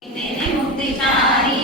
tenemos de cariño.